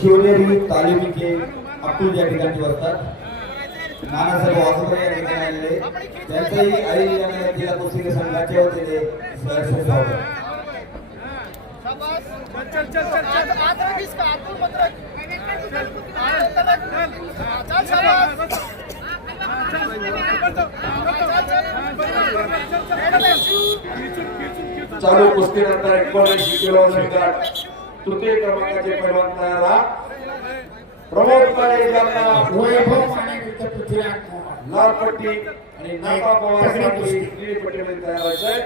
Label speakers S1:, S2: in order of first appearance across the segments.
S1: शिवनेरी तालिमीचे अब्दुल या ठिकाणी बसतात नानासाहेब वासुदेव या ठिकाणी आलेले. त्यांचंही आई या जिल्हा कुस्ती संघाच्या वतीने सहर्ष स्वागत
S2: चल चल चल चल चालू
S3: कुस्तीनंतर एकोणऐंशी किलो गट तृतीय क्रमांकाचे पैलवान तयार राहा. प्रमोद काळे यांना
S4: वैभव माने विरुद्ध पृथ्वीराज मोहोळ
S3: लाल पट्टी आणि नाका पवारसाठी निळी पट्टीमध्ये तयार व्हायचंय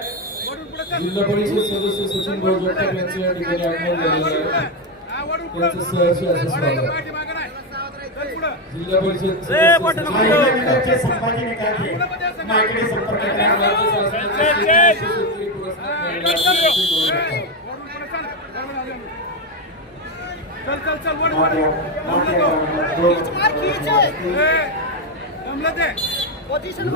S5: जिल्हा परिषद सदस्य सचिन भाऊ जगताप यांचं या ठिकाणी आगमन झालेलं आहे. त्यांचं सहर्ष असं स्वागत जिल्हा परिषद
S4: संभाजी निकालचे माझ्याकडे संपर्क
S5: पुरस्कार मिळालेले आहे. सचिन भाऊ जगताप.
S2: चल चल चल वड खींचे जमलं ते. पोझिशन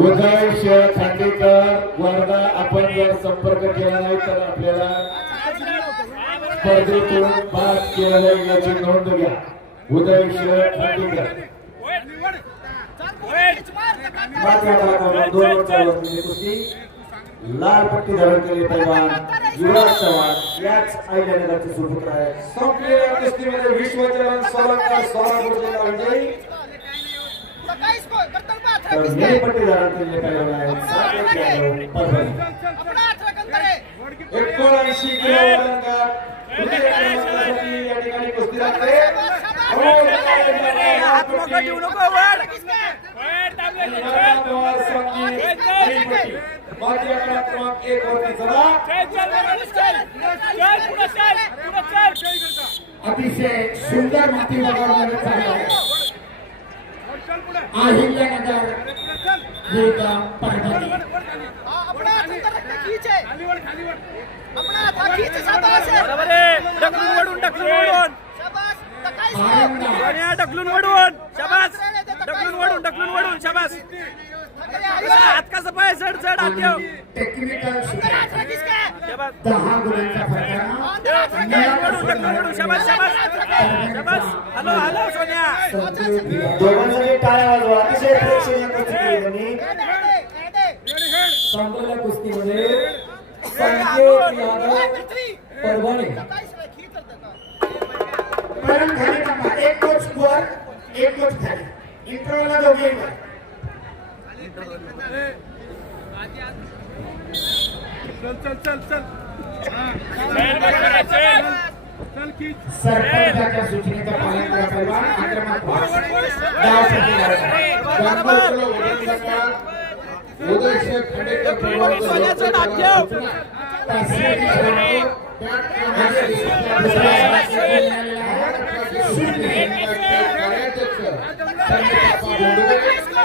S4: उदय खांडेकर वर्धा आपण जर संपर्क केला नाही तर आपल्याला स्पर्धेतून बाद केला जाईल याची नोंद घ्या. उदय शेळ खांडेकर
S3: दोन लाल पट्टी धारण केली पैलवान युवराज चव्हाण याच अहिल्यानगरचे सुपुत्र आहे संपलेल्या कुस्तीमध्ये विश्वचलन सोलंका सोलापूर जिल्हा विजयी
S2: सकाळीच को कर्तन पा
S3: तर
S2: अठरा
S3: निळी पट्टी धारण केलेले पैलवान आहेत साकेत यादव परभणी
S2: अपना अठरा कंतर आहे
S3: एकोणऐंशी किलो वजनकार तृतीय क्रमांकासाठी या ठिकाणी कुस्ती लागते प्रमोद काळे यांना लाल पट्टी, नाना पवार संघी निळी पट्टी. माती आकडा क्रमांक एक वरती चला.
S4: अतिशय सुंदर माती बघावण्यात झाले आहे. अहिल्यानगर परभणी
S6: वडून शाबास. ढकलून वडून ढकलून वडून शाबास. हात कसा पाय चढ चढ हात ठेव
S4: टेक्निकल दहा
S6: वडून शाबास शाबास शाबास हॅलो हॅलो सोनिया
S4: संकेत दिला.
S3: दोघांसाठी टाळ्या वाजवा अतिशय प्रेक्षणीय कुस्ती केली त्यांनी
S5: संपलेल्या कुस्तीमध्ये संकेत यादव परभणी
S4: परम खाली टाका. एक कोच वर एक कोच खाली इंटरव्हलला दोघे वर
S2: चल चल चल
S4: सरपंचाच्या सूचनेचं पालन करा पैलवान आक्रमक उदय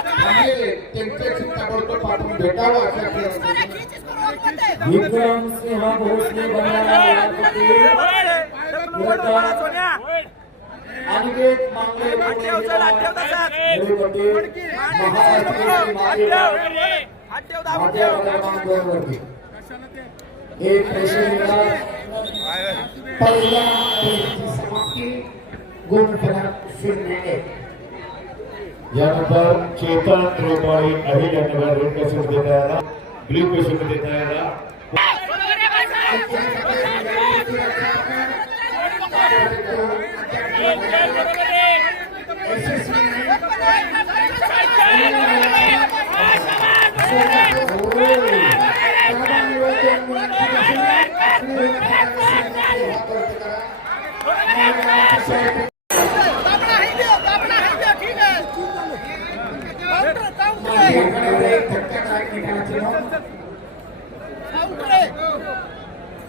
S4: त्याचप्रमाणे दुसऱ्या सदस्याने मिळालेला आहे. शून्य.
S5: विक्रम सिंह भोसले अनिकेत मांगले महाराष्ट्र एक
S4: समाप्ती गुणफलक शून्य एक
S7: यानंतर चेतन रोपाळी त्रिपाळी अहिल्यानगर रेड कशेमध्ये तयार ब्ल्यू कशेमध्ये तयार
S2: दाबना है दियो दाबना है दियो ठीक है काउंटर काउंटर काउंटर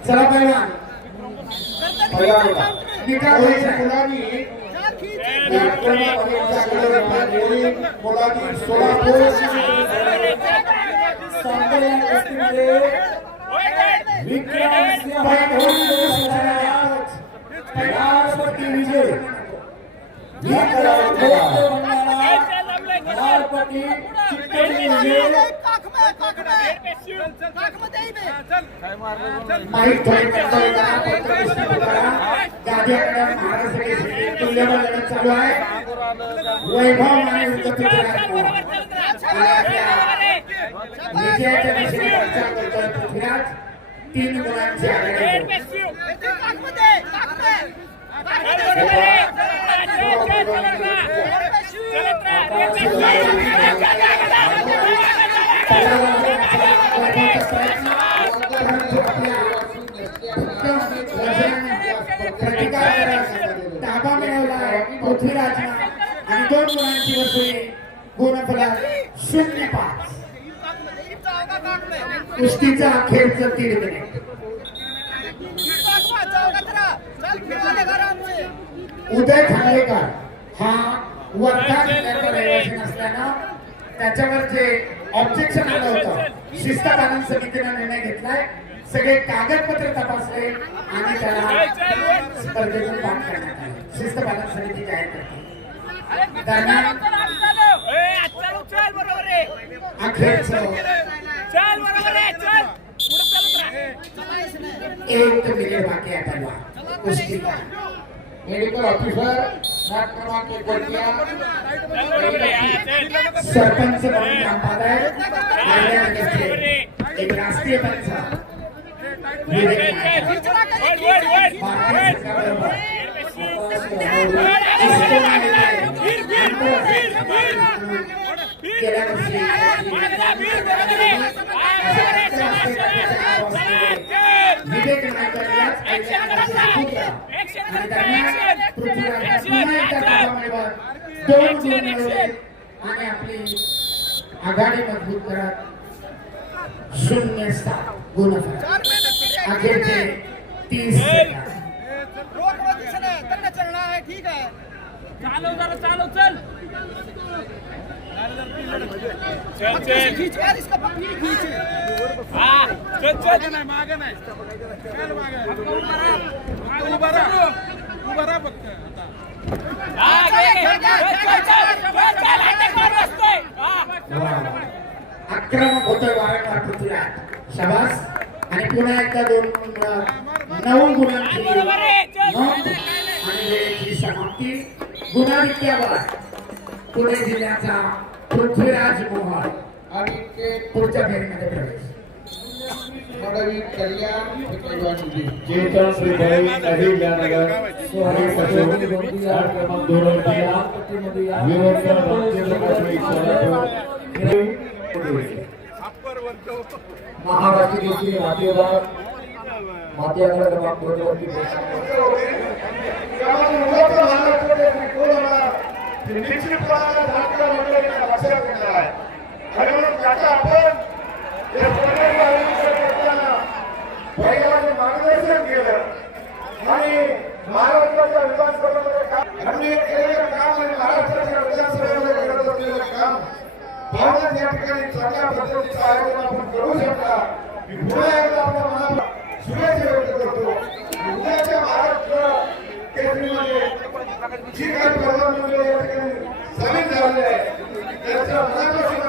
S4: चला पहिला
S2: करतन
S4: निकाल मुलांनी सोलापूर
S5: कुस्तीमध्ये विक्रम विजय विक्रम भोसले बनाला लाल पट्टी चित्तूर विजय
S2: ताक में
S4: माहीत थोडे कर्तव्य करा, पत्र पुस्तक करा. गादीकडे महाराष्ट्र केसरी तुल्यबळ लढत चालू आहे वैभव आणि पृथ्वीराज विजयाच्या दिशेने वाटचाल करतोय पृथ्वीराज तीन गुणांची आघाडी ताबा मिळवला पृथ्वीराजनं आणि दोन मुलांची वसुली गुणफला शून्य पाच कुस्तीचा अखेरचं तीन मिनिट उदय खांडेकर हा वर्धा जिल्ह्याचा रहिवासी नसल्यानं त्याच्यावर जे ऑब्जेक्शन आलं होतं शिस्त पालन समितीनं निर्णय घेतलाय. सगळे कागदपत्र तपासले आणि त्याला स्पर्धेतून बाद करण्यात आले. शिस्त पालन समिती जाहीर करते. दरम्यान अखेरच एक मिनिट बाकी आहे पहिला
S2: मेडिकल ऑफिसर नाट क्रमांक
S4: सरपंच म्हणून काम पाहत आहे एक राष्ट्रीय पंच विवेक गेल्या वर्षी नायकर याच दोन गुण मिळवले आणि आपली आघाडी मजबूत करत शून्य सात. गुण अखेरचे तीस
S2: है ठीक है
S6: चालू जरा चालू. चल चल. चल
S2: खींच यार इसका पकड़ी खींच
S6: हा चल चल नाही मागे नाही उभा रहा फक्त.
S4: आक्रमक होतोय वारंवार पृथ्वीराज शाबास. आणि पुन्हा एकदा दोन नऊ गुणांची नोंद आणि वेळेची समाप्ती. गुणाधिक्यावर पुणे जिल्ह्याचा पृथ्वीराज मोहन
S2: आणि
S4: पुढच्या फेरीमध्ये प्रवेश.
S2: मडवी कल्याण हे पैलवान विजयी.
S7: चेतन श्रीभाई अहिल्यानगर सोहरे पशु आठ क्रमांक दोन वरती विरोधकर रामचंद्र काजळे सोलापूर
S3: महाराष्ट्र केसरी मातेबाग मातेबाग क्रमांक दोन वरती
S8: मार्गदर्शन केलं आणि महाराष्ट्राच्या विधानसभेमध्ये काम आम्ही केलेलं काम आणि महाराष्ट्राच्या विधानसभेमध्ये करत असलेलं काम भावनाच या ठिकाणी चांगल्या पद्धतीचं आयोजन आपण करू शकता मी पुन्हा एकदा आपल्या मनाला शुभेच्छा व्यक्त करतो उद्याच्या महाराष्ट्र केसरीमध्ये जी काही प्रधानमंत्री या ठिकाणी सामील झालेले आहे त्याच्या मनापासून